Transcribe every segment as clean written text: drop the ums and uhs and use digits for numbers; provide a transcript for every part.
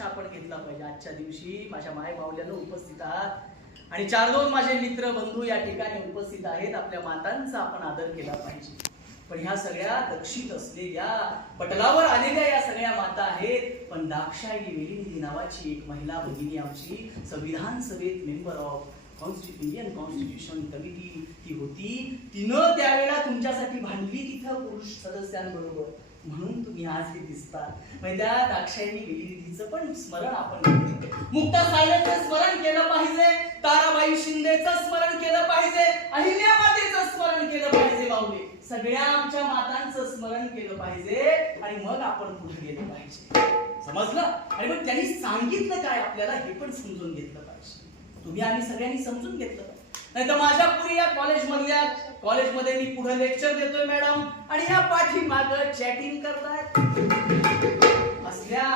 आपण घेतला पाहिजे. आजच्या दिवशी माझ्या माय माऊल्यानं उपस्थित आहात आणि 4-2 माझे मित्र बंधू या ठिकाणी उपस्थित आहेत. आपल्या मातांचा आपण आदर केला पाहिजे. पण ह्या सगळ्या दक्षित असलेल्या पटलावर आलेल्या या सगळ्या माता आहेत. पण दाक्षायणी वेलिंदी नावाची एक महिला भगिनी आमची संविधान सभेत member of Indian constitution committee ती होती. तिनं त्यावेळेला तुमच्यासाठी भांडली तिथं पुरुष सदस्यांबरोबर. म्हणून तुम्ही आज हे दिसता. म्हणजे त्या दाक्षायणी वेलिंदीचं पण स्मरण आपण मुक्ता साहेबांचं स्मरण केलं पाहिजे. ताराबाई शिंदेचं स्मरण केलं पाहिजे. अहिल्या मातेचं स्मरण केलं पाहिजे. माऊली सगळ्या आमच्या मातांचं स्मरण केलं पाहिजे आणि मग आपण पुढे गेलं पाहिजे. समजलं? आणि मग त्यांनी सांगितलं काय आपल्याला हे पण समजून घेतलं पाहिजे. तुम्ही आम्ही सगळ्यांनी समजून घेतलं पाहिजे. नाही तर माझ्या पुरी या कॉलेजमध्ये मी पुढे लेक्चर देतोय मॅडम आणि या पाठीमाग चॅटिंग करतायत असल्या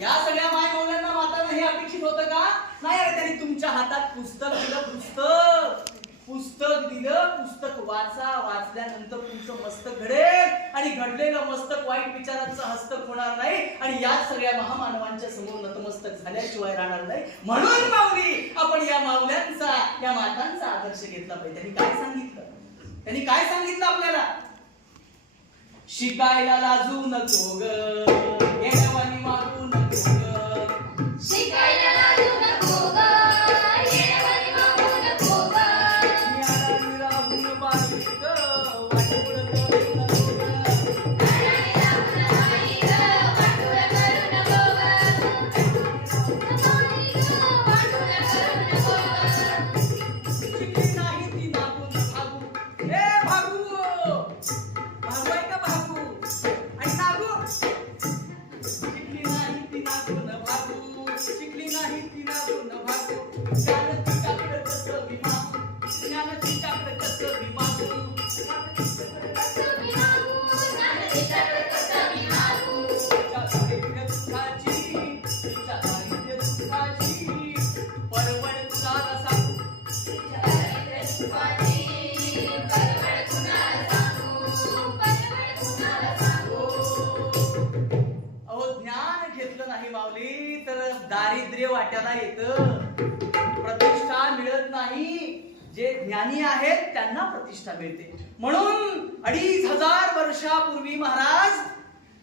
या सगळ्या माय मौल्यांना मातांना हे अपेक्षित होतं का? नाही अरे त्यांनी तुमच्या हातात पुस्तक दिलं. पुस्तक वाचा. वाचल्यानंतर तुमचं मस्तक घडेल आणि घडलेलं मस्तक वाईट विचारांचं हस्तक होणार नाही आणि या सगळ्या महामानवांच्या समोर नतमस्तक झाल्याशिवाय राहणार नाही. म्हणून माऊली आपण या माऊल्यांचा या मातांचा आदर्श घेतला पाहिजे. त्यांनी काय सांगितलं आपल्याला? शिकायला लाजू नको ग, येण्यावानी मागू नको ग. शिकायला लाजू नको ग, येण्यावानी मागू नको ग. ज्ञानाने राहून बाई ग, वाटोळ करू नको ग. ज्ञानाने राहून बाई ग, वाटोळ करू नको ग. शिकली नाही ती नागून भागू. ए भागू, भागू आहे का भागू? आणि नागू शिकली नाही ती नागून भागू. शिकली नाही ती नागून भागू. ज्ञान तिच्याकडे कसं बी मागू. ज्ञान तिच्याकडे कसं बी मागू. ज्ञान तिच्याकडे कसं बी मागू. ज्ञान तिच्याकडे कसं बी मागू. तिच्या दारिद्र्य दुःखाची परवड तुला सांगू. तिच्या दारिद्र्य दुःखाची परवड कुणाला सांगू. परवड कुणाला सांगू. अहो ज्ञान घेतलं नाही माऊली तर दारिद्र्य वाट्याला येतं. प्रतिष्ठा मिळत नाही. जे ज्ञानी आहेत त्यांना प्रतिष्ठा मिळते. म्हणून 2500 वर्षापूर्वी महाराज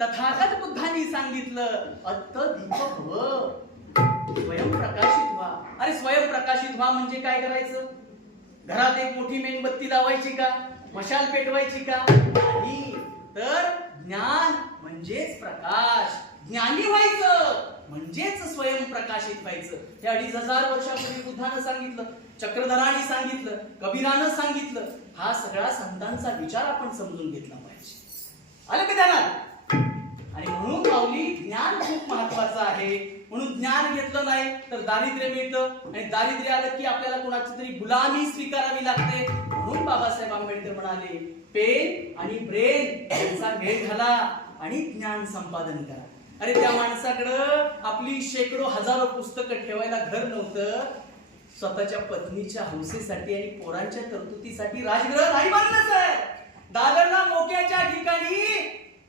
तथागत बुद्धांनी सांगितलं अत्त दीपक व्हा, स्वयंप्रकाशित व्हा. अरे स्वयंप्रकाशित व्हा म्हणजे काय करायचं? घरात एक मोठी मेणबत्ती लावायची का? मशाल पेटवायची का? नाही. तर ज्ञान म्हणजेच प्रकाश. ज्ञानी व्हायचं म्हणजेच स्वयंप्रकाशित व्हायचं. हे 2500 वर्षापूर्वी बुद्धानं सांगितलं, चक्रधराने सांगितलं, कबीरानं सांगितलं. हा सगळा संतांचा विचार आपण समजून घेतला पाहिजे. आलं का ध्यानात? आणि म्हणून माऊली ज्ञान खूप महत्वाचं आहे. म्हणून ज्ञान घेतलं नाही तर दारिद्र्य मिळतं आणि दारिद्र्य आलं की आपल्याला कोणाची तरी गुलामी स्वीकारावी लागते. म्हणून बाबासाहेब आंबेडकर म्हणाले पेन आणि ब्रेन यांचा मेळ घाला आणि ज्ञान संपादन करा. अरे त्या माणसाकडं आपली शेकडो हजारो पुस्तकं ठेवायला घर नव्हतं. स्वतःच्या पत्नीच्या हौसेसाठी आणि पोरांच्या तरतुदीसाठी राजगृह नाही बांधलंच आहे. दादरला मोक्याच्या ठिकाणी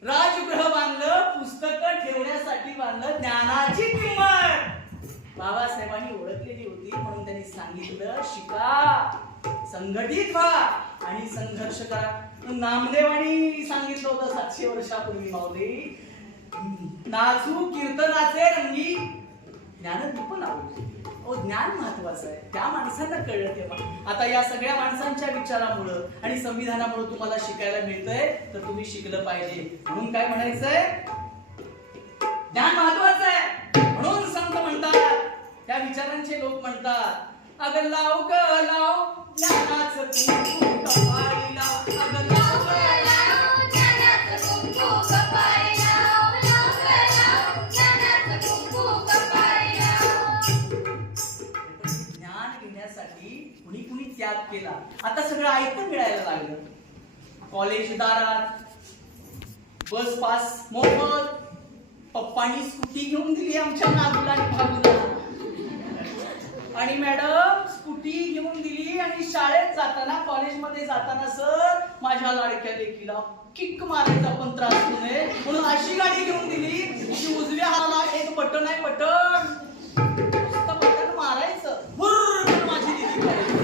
राजगृह बांधलं. पुस्तकं ठेवण्यासाठी बांधलं. ज्ञानाची किंमत बाबासाहेबांनी ओळखलेली होती. म्हणून त्यांनी सांगितलं शिका, संघटित व्हा आणि संघर्ष करा. नामदेवांनी सांगितलं होतं 700 वर्षापूर्वी माऊली नाचू कीर्तनाचे रंगी ज्ञानदीप लावू. ज्ञान महत्वाचं आहे. त्या माणसांना कळलं तेव्हा. आता या सगळ्या माणसांच्या विचारामुळं आणि संविधानामुळे तुम्हाला शिकायला मिळतंय तर तुम्ही शिकलं पाहिजे. म्हणून काय म्हणायचंय? ज्ञान महत्वाचं आहे. म्हणून संत म्हणतात, त्या विचारांचे लोक म्हणतात अगं लाव ग लाव ज्ञानाचं कुंकू कपाळी लाव. अगं लाव ग लाव ज्ञानाचं कुंकू कपाळी लाव. लाव ग लाव ज्ञानाचं कुंकू कपाळी लाव. ज्ञान घेण्यासाठी कुणी कुणी त्याग केला. आता सगळं ऐकून मिळायला लागलं. कॉलेज दारात बस पास मोफत, पप्पांनी स्कूटी घेऊन दिली आमच्या नागूला आणि भागूला. आणि मॅडम स्कूटी घेऊन दिली आणि शाळेत जाताना कॉलेजमध्ये जाताना सर माझ्या लाडक्या लेकीला किक मारायचा पण त्रास होऊ नये म्हणून अशी गाडी घेऊन दिली की उजव्या हाताला एक बटन आहे, बटन बटन मारायचं भुर्र माझी दिली करायची.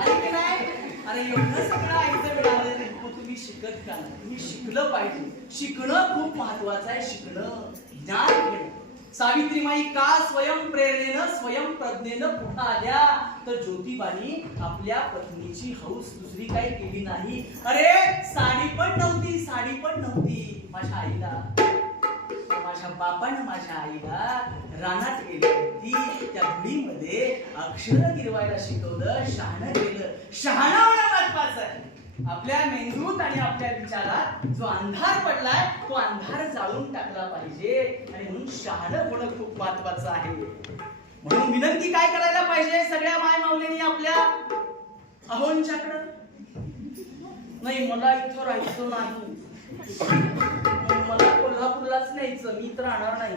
आणि की नाही अरे एवढं सगळं आईचं मिळालं मग तुम्ही शिकत का नाही? तुम्ही शिकलं पाहिजे. शिकणं खूप महत्वाचं आहे. शिकणं, ज्ञान घेणं. सावित्रीमाई का स्वयं प्रेरणेनं स्वयं प्रज्ञेनं पुढे आल्या तर ज्योतिबानी आपल्या पत्नीची हौस दुसरी काही केली नाही. अरे साडी पण नव्हती, साडी पण नव्हती माझ्या आईला. माझ्या बापानं माझ्या आईला रानात गेली होती, त्या धुळीमध्ये अक्षर गिरवायला शिकवलं, शहाणं केलं. शहाणं होणं महत्वाचं आहे. आपल्या मेंदूत आणि आपल्या विचारात जो अंधार पडलाय तो अंधार जाळून टाकला पाहिजे आणि म्हणून शहाणं होणं खूप महत्वाचं आहे. म्हणून विनंती काय करायला पाहिजे सगळ्या माय माऊलींनी आपल्या अहोंच्याकडं, नाही मला इथं राहायचं नाही, मला कोल्हापूरलाच न्यायचं, मी इथं राहणार नाही,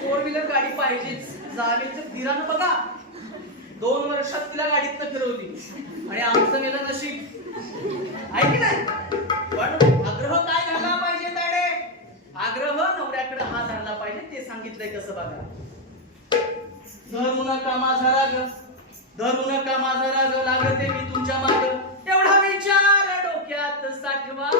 फोर व्हीलर गाडी पाहिजेच. जावेचं फिरानं बघा 2 वर्षात तिला गाडीतनं फिरवली आणि आमचं गेलं नशीब आहे की नाही. पण आग्रह काय झाला पाहिजे ताडे? आग्रह नवऱ्याकडे हा धरला पाहिजे. ते सांगितलंय कसं बघा. धरू नका माझा राग, धरू नका माझा राग, लागते मी तुमच्या माग, एवढा विचार डोक्यात साठवा.